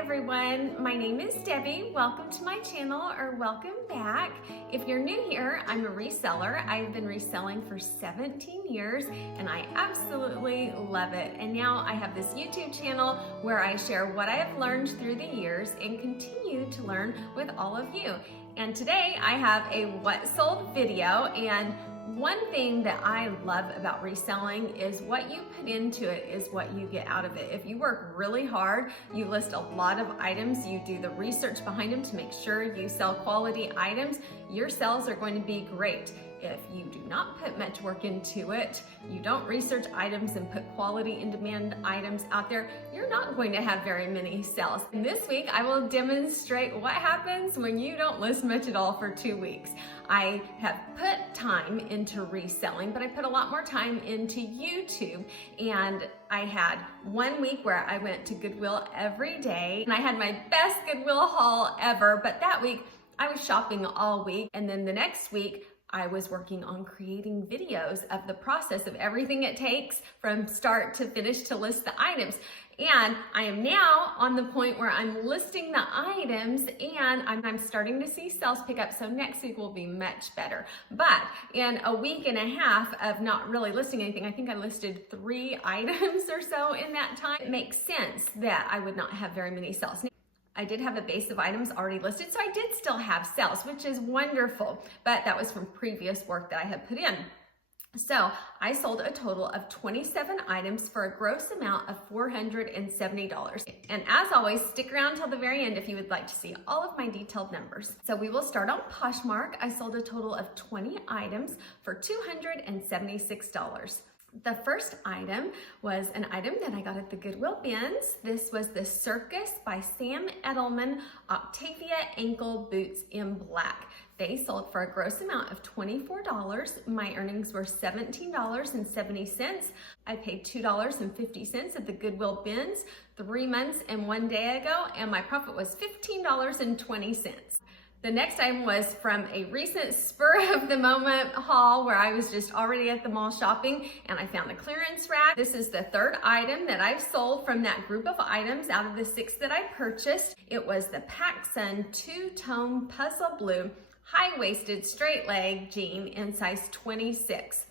everyone, my name is Debbie. Welcome to my channel, or welcome back. If you're new here, I'm a reseller. I've been reselling for 17 years and I absolutely love it. And now I have this YouTube channel where I share what I have learned through the years and continue to learn with all of you. And today I have a what sold video, and one thing that I love about reselling is what you put into it is what you get out of it. If you work really hard, you list a lot of items, you do the research behind them to make sure you sell quality items, your sales are going to be great. If you do not put much work into it, you don't research items and put quality in demand items out there, you're not going to have very many sales. And this week, I will demonstrate what happens when you don't list much at all for 2 weeks. I have put time into reselling, but I put a lot more time into YouTube. And I had 1 week where I went to Goodwill every day, and I had my best Goodwill haul ever. But that week, I was shopping all week. And then the next week, I was working on creating videos of the process of everything it takes from start to finish to list the items. And I am now on the point where I'm listing the items and I'm starting to see sales pick up. So next week will be much better. But in a week and a half of not really listing anything, I think I listed 3 items or so in that time. It makes sense that I would not have very many sales. I did have a base of items already listed, so I did still have sales, which is wonderful, but that was from previous work that I had put in. So I sold a total of 27 items for a gross amount of $470. And as always, stick around till the very end if you would like to see all of my detailed numbers. So we will start on Poshmark. I sold a total of 20 items for $276. The first item was an item that I got at the Goodwill bins. This was the Circus by Sam Edelman Octavia ankle boots in black. They sold for a gross amount of $24. My earnings were $17.70. I paid $2.50 at the Goodwill bins 3 months and 1 day ago, and my profit was $15.20. The next item was from a recent spur of the moment haul where I was just already at the mall shopping and I found a clearance rack. This is the 3rd item that I've sold from that group of items out of the 6 that I purchased. It was the PacSun 2-tone puzzle blue high-waisted straight leg jean in size 26.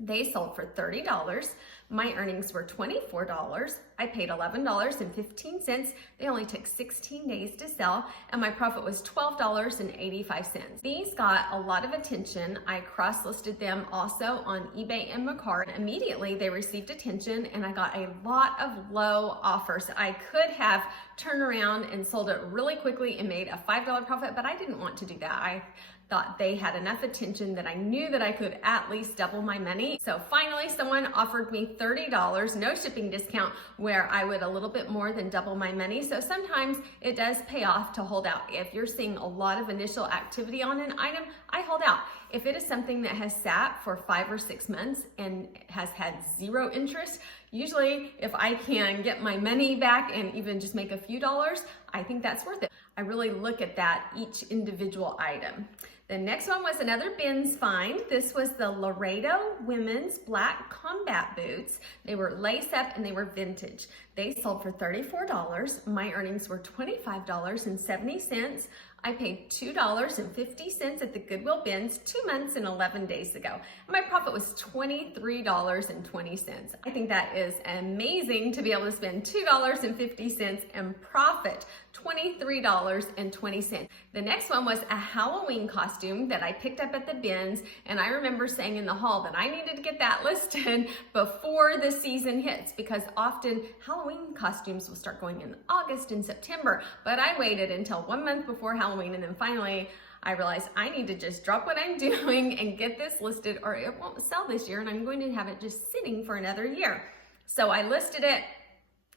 They sold for $30. My earnings were $24. I paid $11.15. They only took 16 days to sell, and my profit was $12.85. These got a lot of attention. I cross-listed them also on eBay and Mercari. Immediately, they received attention, and I got a lot of low offers. I could have turned around and sold it really quickly and made a $5 profit, but I didn't want to do that. I thought they had enough attention that I knew that I could at least double my money. So finally, someone offered me $30, no shipping discount, where I would a little bit more than double my money. So sometimes it does pay off to hold out. If you're seeing a lot of initial activity on an item, I hold out. If it is something that has sat for 5 or 6 months and has had 0 interest, usually if I can get my money back and even just make a few dollars, I think that's worth it. I really look at that each individual item. The next one was another bins find. This was the Laredo women's black combat boots. They were lace up and they were vintage. They sold for $34. My earnings were $25.70. I paid $2.50 at the Goodwill bins 2 months and 11 days ago. My profit was $23.20. I think that is amazing to be able to spend $2.50 and profit $23.20. The next one was a Halloween costume that I picked up at the bins, and I remember saying in the haul that I needed to get that listed before the season hits, because often Halloween costumes will start going in August and September, but I waited until 1 month before Halloween, and then finally I realized I need to just drop what I'm doing and get this listed, or it won't sell this year and I'm going to have it just sitting for another year. So I listed it,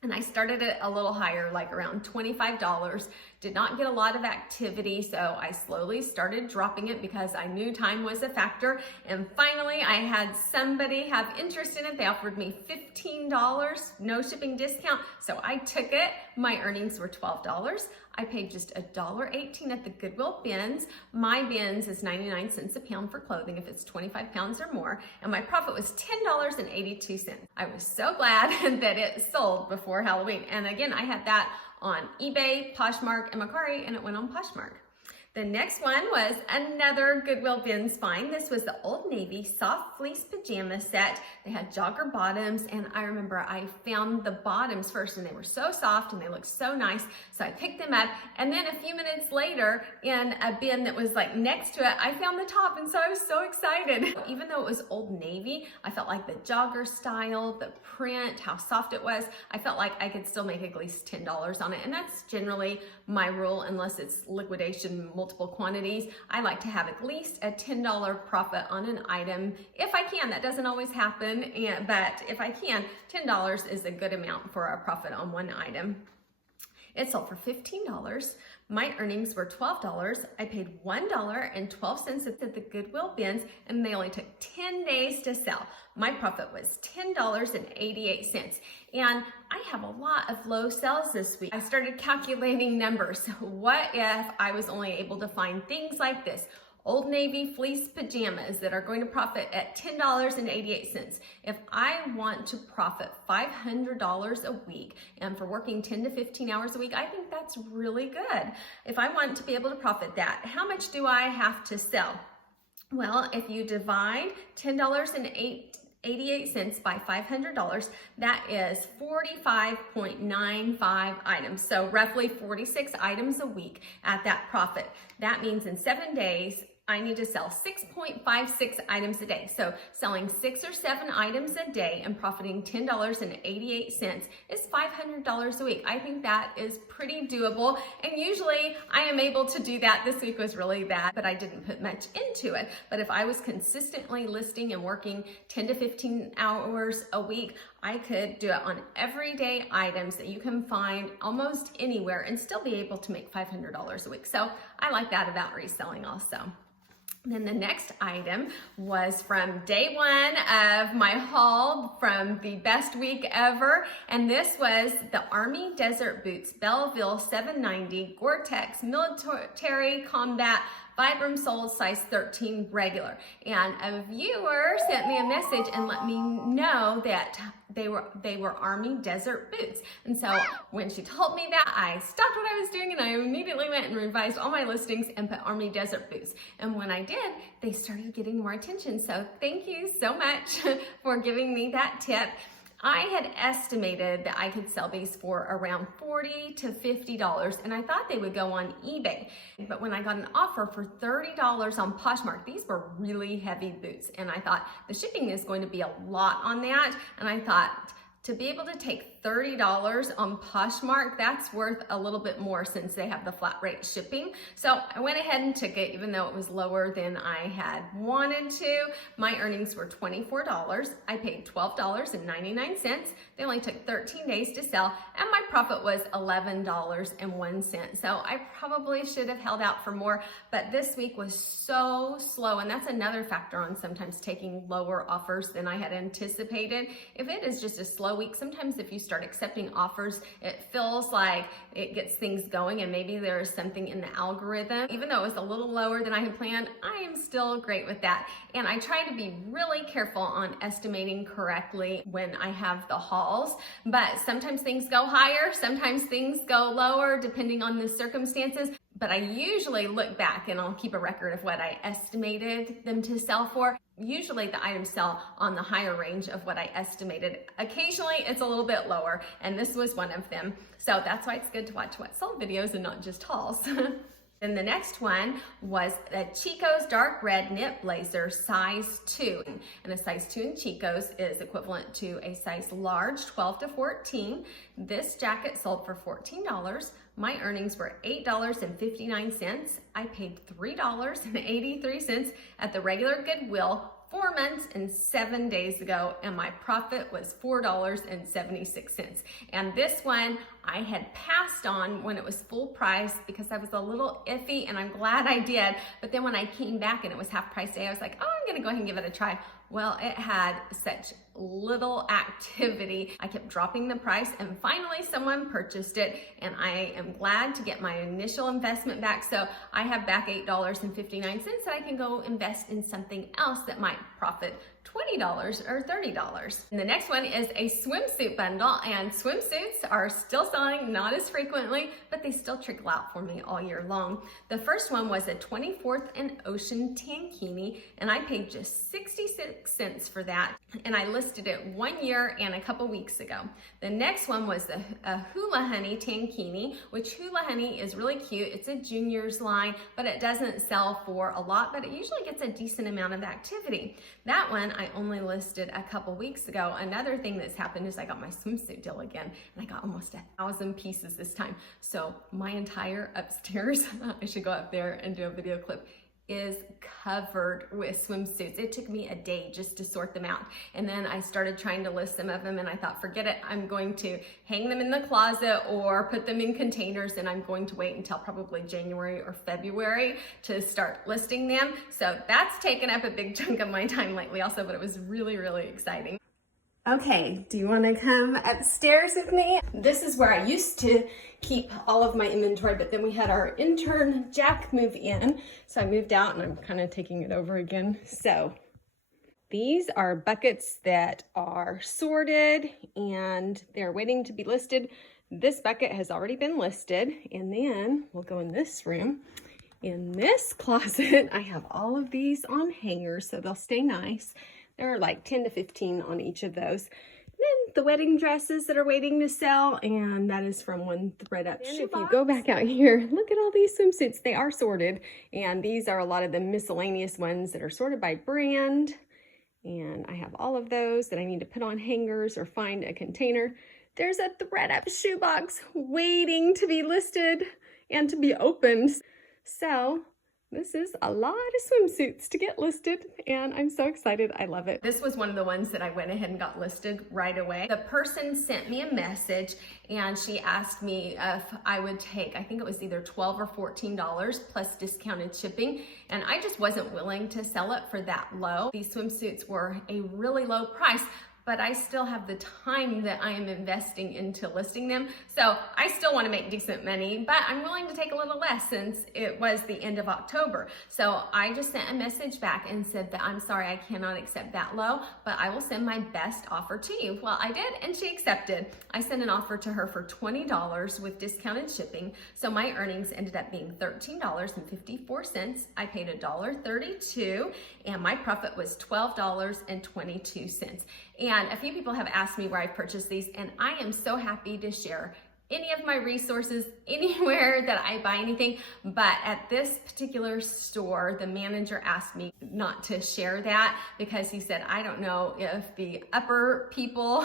and I started it a little higher, like around $25. Did not get a lot of activity, so I slowly started dropping it because I knew time was a factor. And finally, I had somebody have interest in it. They offered me $15, no shipping discount, so I took it. My earnings were $12. I paid just $1.18 at the Goodwill bins. My bins is 99 cents a pound for clothing if it's 25 pounds or more, and my profit was $10.82. I was so glad that it sold before Halloween. And again, I had that on eBay, Poshmark, and Mercari, and it went on Poshmark. The next one was another Goodwill Bins find. This was the Old Navy soft fleece pajama set. They had jogger bottoms, and I remember I found the bottoms first, and they were so soft and they looked so nice, so I picked them up. And then a few minutes later, in a bin that was like next to it, I found the top, and so I was so excited. Even though it was Old Navy, I felt like the jogger style, the print, how soft it was, I felt like I could still make at least $10 on it, and that's generally my rule unless it's liquidation, multiple quantities. I like to have at least a $10 profit on an item if I can. That doesn't always happen, but if I can, $10 is a good amount for a profit on one item. It sold for $15. My earnings were $12. I paid $1.12 at the Goodwill Bins, and they only took 10 days to sell. My profit was $10.88. And I have a lot of low sales this week. I started calculating numbers. What if I was only able to find things like this? Old Navy fleece pajamas that are going to profit at $10.88. If I want to profit $500 a week, and for working 10 to 15 hours a week, I think that's really good. If I want to be able to profit that, how much do I have to sell? Well, if you divide $10.88 by $500, that is 45.95 items. So roughly 46 items a week at that profit. That means in 7 days, I need to sell 6.56 items a day. So selling 6 or 7 items a day and profiting $10.88 is $500 a week. I think that is pretty doable. And usually I am able to do that. This week was really bad, but I didn't put much into it. But if I was consistently listing and working 10 to 15 hours a week, I could do it on everyday items that you can find almost anywhere and still be able to make $500 a week. So I like that about reselling also. Then the next item was from day one of my haul from the best week ever. And this was the Army Desert Boots, Belleville 790 Gore-Tex Military Combat Vibram Sole size 13 regular. And a viewer sent me a message and let me know that they were Army Desert Boots. And so when she told me that, I stopped what I was doing and I immediately went and revised all my listings and put Army Desert Boots. And when I did, they started getting more attention. So thank you so much for giving me that tip. I had estimated that I could sell these for around $40 to $50, and I thought they would go on eBay. But when I got an offer for $30 on Poshmark, these were really heavy boots, and I thought the shipping is going to be a lot on that, and I thought to be able to take $30 on Poshmark, that's worth a little bit more since they have the flat rate shipping. So I went ahead and took it, even though it was lower than I had wanted to. My earnings were $24. I paid $12.99. They only took 13 days to sell, and my profit was $11.01. So I probably should have held out for more, but this week was so slow, and that's another factor on sometimes taking lower offers than I had anticipated. If it is just a slow week, sometimes if you start accepting offers, it feels like it gets things going, and maybe there is something in the algorithm. Even though it was a little lower than I had planned, I am still great with that. And I try to be really careful on estimating correctly when I have the hauls, but sometimes things go higher, sometimes things go lower, depending on the circumstances. But I usually look back and I'll keep a record of what I estimated them to sell for. Usually the items sell on the higher range of what I estimated. Occasionally it's a little bit lower, and this was one of them. So that's why it's good to watch what sold videos and not just hauls. Then the next one was a Chicos dark red knit blazer size 2. And a size 2 in Chicos is equivalent to a size large, 12 to 14. This jacket sold for $14. My earnings were $8.59. I paid $3.83 at the regular Goodwill 4 months and 7 days ago, and my profit was $4.76. And this one I had passed on when it was full price because I was a little iffy, and I'm glad I did. But then when I came back and it was half price day, I was like, oh, I'm gonna go ahead and give it a try. Well, it had such little activity. I kept dropping the price, and finally someone purchased it, and I am glad to get my initial investment back. So I have back $8.59 that I can go invest in something else that might profit $20 or $30. And the next one is a swimsuit bundle, and swimsuits are still selling, not as frequently, but they still trickle out for me all year long. The first one was a 24th and Ocean tankini, and I paid just 66 cents for that, and I listed it 1 year and a couple weeks ago. The next one was a Hula Honey tankini, which Hula Honey is really cute. It's a juniors line, but it doesn't sell for a lot, but it usually gets a decent amount of activity. That one I only listed a couple weeks ago. Another thing that's happened is I got my swimsuit deal again, and I got almost 1,000 pieces this time. So my entire upstairs, I should go up there and do a video clip, is covered with swimsuits. It took me a day just to sort them out. And then I started trying to list some of them, and I thought, forget it, I'm going to hang them in the closet or put them in containers, and I'm going to wait until probably January or February to start listing them. So that's taken up a big chunk of my time lately also, but it was really, really exciting. Okay, do you want to come upstairs with me? This is where I used to keep all of my inventory, but then we had our intern Jack move in, so I moved out and I'm kind of taking it over again. So these are buckets that are sorted and they're waiting to be listed. This bucket has already been listed, and then we'll go in this room. In this closet, I have all of these on hangers, so they'll stay nice. There are like 10 to 15 on each of those. And then the wedding dresses that are waiting to sell, and that is from one thread up. And if you go back out here, look at all these swimsuits. They are sorted, and these are a lot of the miscellaneous ones that are sorted by brand. And I have all of those that I need to put on hangers or find a container. There's a thread up shoebox waiting to be listed and to be opened. So this is a lot of swimsuits to get listed, and I'm so excited. I love it. This was one of the ones that I went ahead and got listed right away. The person sent me a message, and she asked me if I would take, I think it was either $12 or $14 plus discounted shipping, and I just wasn't willing to sell it for that low. These swimsuits were a really low price, but I still have the time that I am investing into listing them. So I still want to make decent money, but I'm willing to take a little less since it was the end of October. So I just sent a message back and said that I'm sorry, I cannot accept that low, but I will send my best offer to you. Well, I did, and she accepted. I sent an offer to her for $20 with discounted shipping. So my earnings ended up being $13.54. I paid $1.32, and my profit was $12.22. And a few people have asked me where I purchased these, and I am so happy to share any of my resources anywhere that I buy anything. But at this particular store, the manager asked me not to share that because he said, I don't know if the upper people,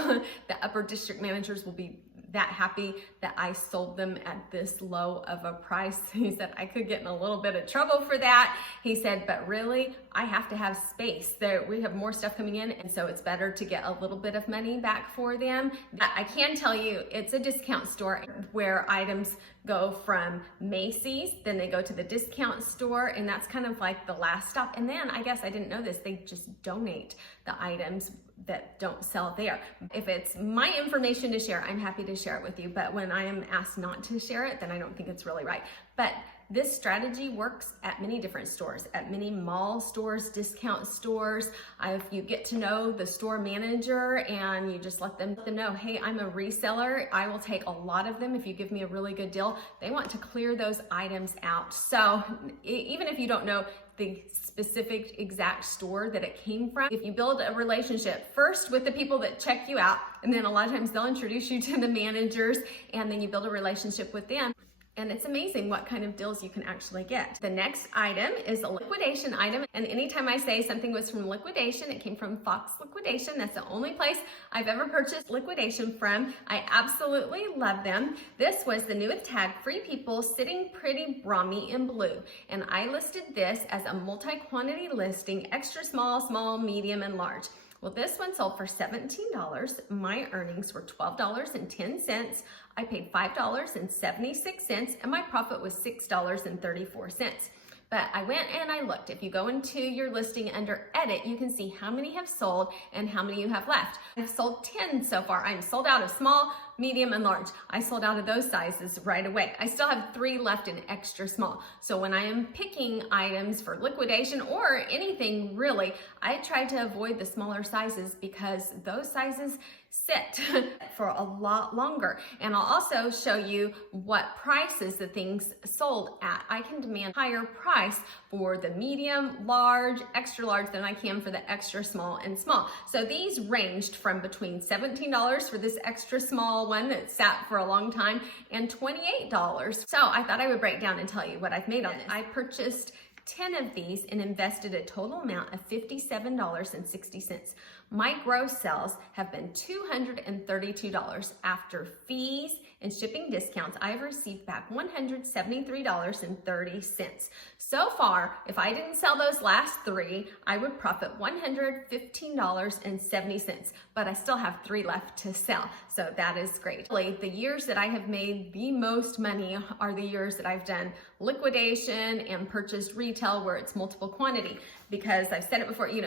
the upper district managers will be that happy that I sold them at this low of a price. He said I could get in a little bit of trouble for that. He said, but really, I have to have space. We have more stuff coming in, and so it's better to get a little bit of money back for them. I can tell you it's a discount store where items go from Macy's, then they go to the discount store, and that's kind of like the last stop. And then I guess I didn't know this, they just donate the items that don't sell there. If it's my information to share, I'm happy to share it with you. But when I am asked not to share it, then I don't think it's really right. But this strategy works at many different stores, at many mall stores, discount stores. If you get to know the store manager and you just let them know, hey, I'm a reseller, I will take a lot of them if you give me a really good deal. They want to clear those items out. So even if you don't know the specific exact store that it came from, if you build a relationship first with the people that check you out, and then a lot of times they'll introduce you to the managers, and then you build a relationship with them. And it's amazing what kind of deals you can actually get. The next item is a liquidation item. And anytime I say something was from liquidation, it came from Fox Liquidation. That's the only place I've ever purchased liquidation from. I absolutely love them. This was the new with tag, Free People Sitting Pretty Brahmi in blue. And I listed this as a multi-quantity listing, extra small, small, medium, and large. Well, this one sold for $17. My earnings were $12.10. I paid $5.76, and my profit was $6.34. But I went and I looked. If you go into your listing under edit, you can see how many have sold and how many you have left. I've sold 10 so far. I'm sold out of small, medium, and large. I sold out of those sizes right away. I still have 3 left in extra small. So when I am picking items for liquidation or anything really, I try to avoid the smaller sizes because those sizes sit for a lot longer. And I'll also show you what prices the things sold at. I can demand higher price for the medium, large, extra large than I can for the extra small and small. So these ranged from between $17 for this extra small one that sat for a long time and $28. So I thought I would break down and tell you what I've made on this. I purchased 10 of these and invested a total amount of $57.60. My gross sales have been $232. After fees and shipping discounts, I've received back $173.30. So far, if I didn't sell those last 3, I would profit $115.70, but I still have 3 left to sell. So that is great. The years that I have made the most money are the years that I've done liquidation and purchased retail where it's multiple quantity, because I've said it before, you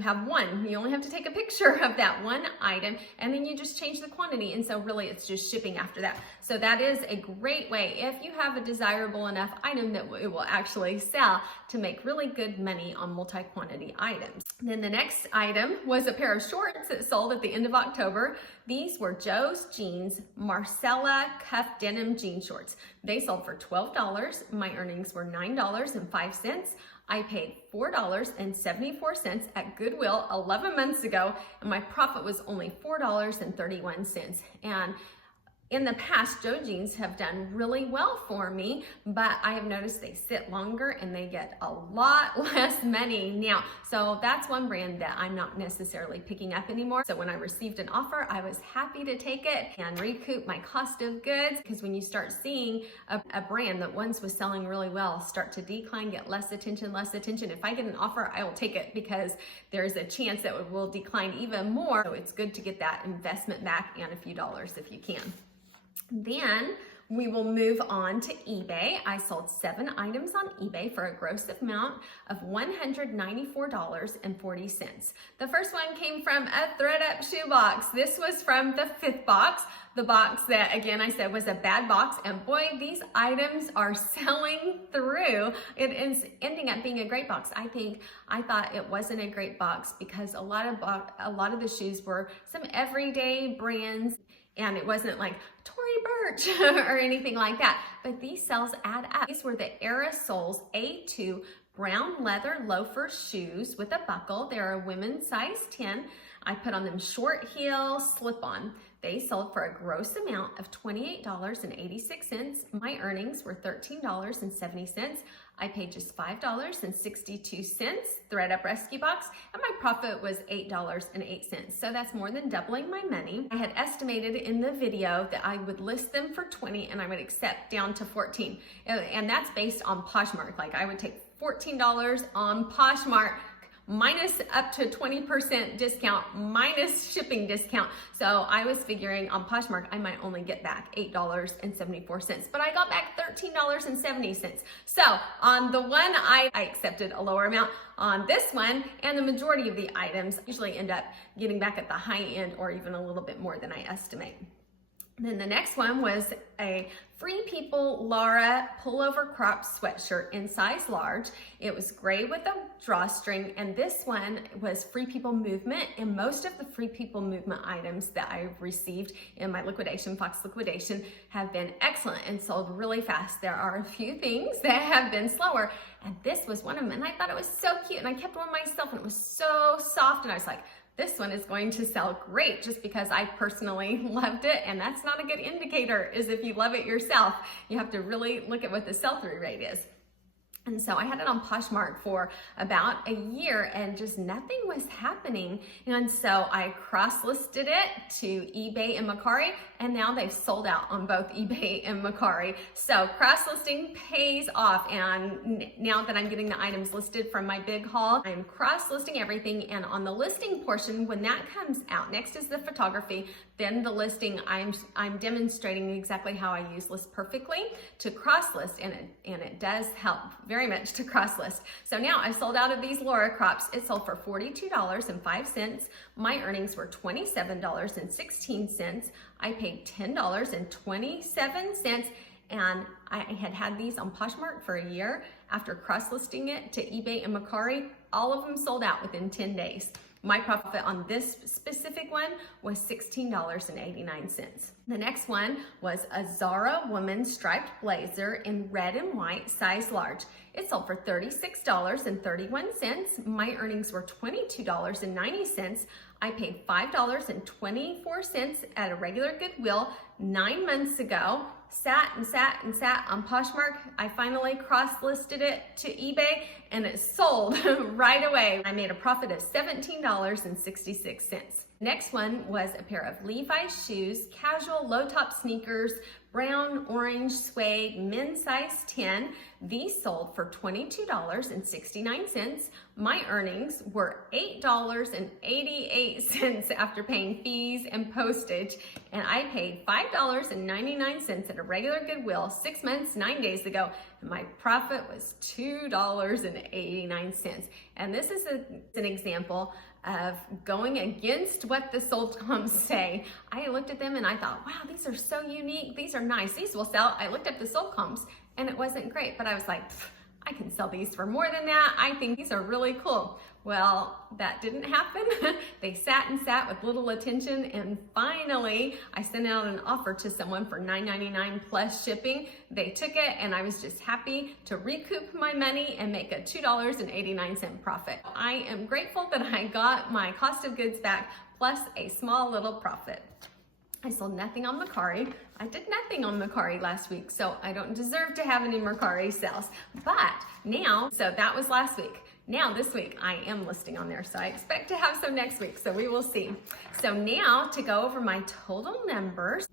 have one, you only have to take a picture of that one item and then you just change the quantity. And so really it's just shipping after that. So that is a great way if you have a desirable enough item that it will actually sell to make really good money on multi-quantity items. Then the next item was a pair of shorts that sold at the end of October. These were Joe's Jeans Marcella Cuff Denim Jean Shorts. They sold for $12. My earnings were $9.05. I paid $4.74 at Goodwill 11 months ago, and my profit was only $4.31. And in the past, Joe Jeans have done really well for me, but I have noticed they sit longer and they get a lot less money now. So that's one brand that I'm not necessarily picking up anymore. So when I received an offer, I was happy to take it and recoup my cost of goods, because when you start seeing a brand that once was selling really well start to decline, get less attention, if I get an offer, I will take it because there's a chance that it will decline even more. So it's good to get that investment back and a few dollars if you can. Then we will move on to eBay. I sold 7 items on eBay for a gross amount of $194.40. The first one came from a thread-up shoebox. This was from the 5th box, the box that, again, I said was a bad box, and boy, these items are selling through. It is ending up being a great box. I thought it wasn't a great box because a lot of the shoes were some everyday brands, and it wasn't like Tory Burch or anything like that, but these sales add up. These were the Aerosoles A2 brown leather loafer shoes with a buckle. They're a women's size 10. I put on them short heel slip-on. They sold for a gross amount of $28.86. My earnings were $13.70. I paid just $5.62 thread-up rescue box, and my profit was $8.08. So that's more than doubling my money. I had estimated in the video that I would list them for $20 and I would accept down to $14. And that's based on Poshmark. Like I would take $14 on Poshmark, minus up to 20% discount, minus shipping discount. So I was figuring on Poshmark, I might only get back $8.74, but I got back $13.70. So on the one, I accepted a lower amount. On this one, and the majority of the items usually end up getting back at the high end or even a little bit more than I estimate. Then the next one was a Free People Laura pullover crop sweatshirt in size large. It was gray with a drawstring, and this one was Free People Movement, and most of the Free People Movement items that I've received in my liquidation, Fox liquidation, have been excellent and sold really fast. There are a few things that have been slower, and this was one of them, and I thought it was so cute, and I kept one myself, and it was so soft, and I was like, this one is going to sell great, just because I personally loved it. And that's not a good indicator, is if you love it yourself. You have to really look at what the sell-through rate is. And so I had it on Poshmark for about a year and just nothing was happening. And so I cross-listed it to eBay and Mercari, and now they've sold out on both eBay and Mercari. So cross-listing pays off. And now that I'm getting the items listed from my big haul, I'm cross-listing everything. And on the listing portion, when that comes out, next is the photography. Then the listing, I'm demonstrating exactly how I use List Perfectly to cross list, and it does help very much to cross list. So now I've sold out of these Laura crops. It sold for $42.05. My earnings were $27.16. I paid $10.27, and I had these on Poshmark for a year. After cross-listing it to eBay and Mercari, all of them sold out within 10 days. My profit on this specific one was $16.89. The next one was a Zara woman's striped blazer in red and white, size large. It sold for $36.31. My earnings were $22.90. I paid $5.24 at a regular Goodwill 9 months ago. Sat on Poshmark. I finally cross-listed it to eBay and it sold right away. I made a profit of $17.66. Next one was a pair of Levi's shoes, casual low-top sneakers, brown, orange, suede, men's size 10. These sold for $22.69. My earnings were $8.88 after paying fees and postage, and I paid $5.99 at a regular Goodwill 6 months, 9 days ago, and my profit was $2.89. And this is an example of going against what the sold comps say. I looked at them and I thought, wow, these are so unique. These are nice. These will sell. I looked up the sold comps and it wasn't great, but I was like, I can sell these for more than that. I think these are really cool. Well, that didn't happen. They sat with little attention, and finally I sent out an offer to someone for $9.99 plus shipping. They took it, and I was just happy to recoup my money and make a $2.89 profit. I am grateful that I got my cost of goods back plus a small little profit. I sold nothing on Mercari. I did nothing on Mercari last week, so I don't deserve to have any Mercari sales. But now, so that was last week. Now this week I am listing on there, so I expect to have some next week, so we will see. So now to go over my total numbers,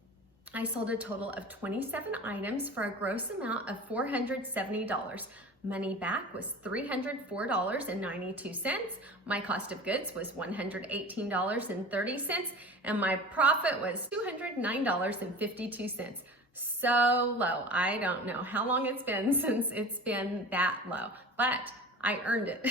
I sold a total of 27 items for a gross amount of $470. Money back was $304.92. My cost of goods was $118.30, and my profit was $209.52. So low. I don't know how long it's been since it's been that low, but I earned it.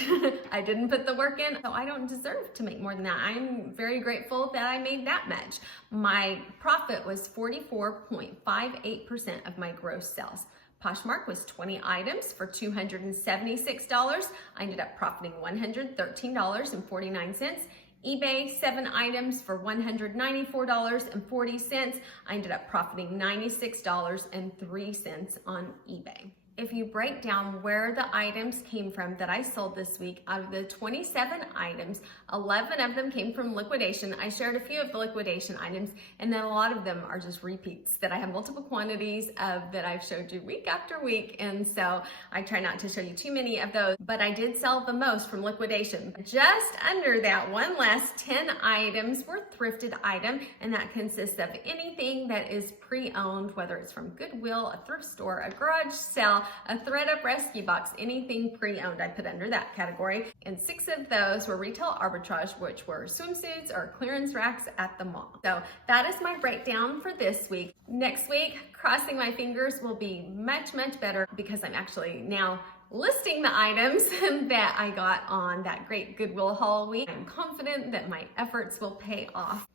I didn't put the work in, so I don't deserve to make more than that. I'm very grateful that I made that much. My profit was 44.58% of my gross sales. Poshmark was 20 items for $276. I ended up profiting $113.49. eBay, 7 items for $194.40. I ended up profiting $96.03 on eBay. If you break down where the items came from that I sold this week, out of the 27 items, 11 of them came from liquidation. I shared a few of the liquidation items, and then a lot of them are just repeats that I have multiple quantities of that I've showed you week after week, and so I try not to show you too many of those, but I did sell the most from liquidation. Just under that, one less, 10 items were thrifted item, and that consists of anything that is pre-owned, whether it's from Goodwill, a thrift store, a garage sale, a thread-up rescue box, anything pre-owned I put under that category. And 6 of those were retail arbitrage, which were swimsuits or clearance racks at the mall. So that is my breakdown for this week. Next week, crossing my fingers, will be much, much better because I'm actually now listing the items that I got on that great Goodwill haul week. I'm confident that my efforts will pay off.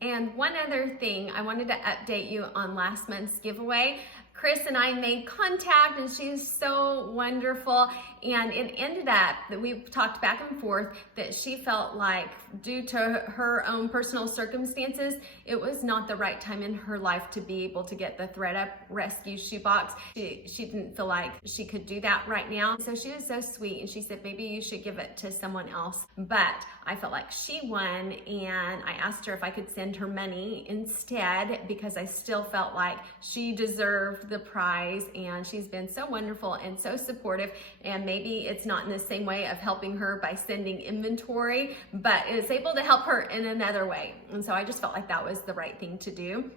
And one other thing, I wanted to update you on last month's giveaway. Chris and I made contact, and she's so wonderful, and it ended up that we talked back and forth that she felt like, due to her own personal circumstances, it was not the right time in her life to be able to get the thread-up rescue shoebox. She didn't feel like she could do that right now, so she was so sweet, and she said, maybe you should give it to someone else. But I felt like she won, and I asked her if I could send her money instead because I still felt like she deserved the prize, and she's been so wonderful and so supportive, and maybe it's not in the same way of helping her by sending inventory, but it's able to help her in another way. And so I just felt like that was the right thing to do.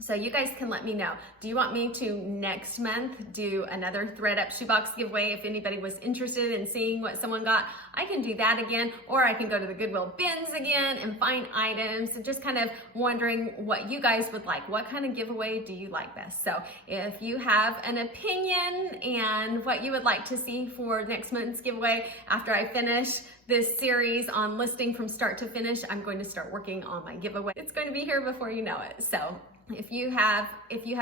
So you guys can let me know. Do you want me to next month do another thread up shoebox giveaway? If anybody was interested in seeing what someone got, I can do that again, or I can go to the Goodwill bins again and find items, and just kind of wondering what you guys would like. What kind of giveaway do you like best? So if you have an opinion and what you would like to see for next month's giveaway, after I finish this series on listing from start to finish, I'm going to start working on my giveaway. It's going to be here before you know it. So if you have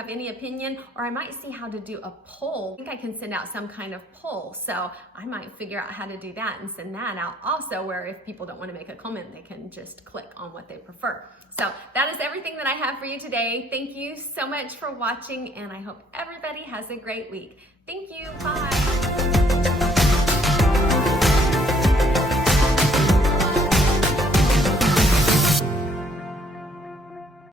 any opinion, or I might see how to do a poll. I think I can send out some kind of poll. So I might figure out how to do that and send that out also, where if people don't want to make a comment, they can just click on what they prefer. So that is everything that I have for you today. Thank you so much for watching, and I hope everybody has a great week. Thank you. Bye.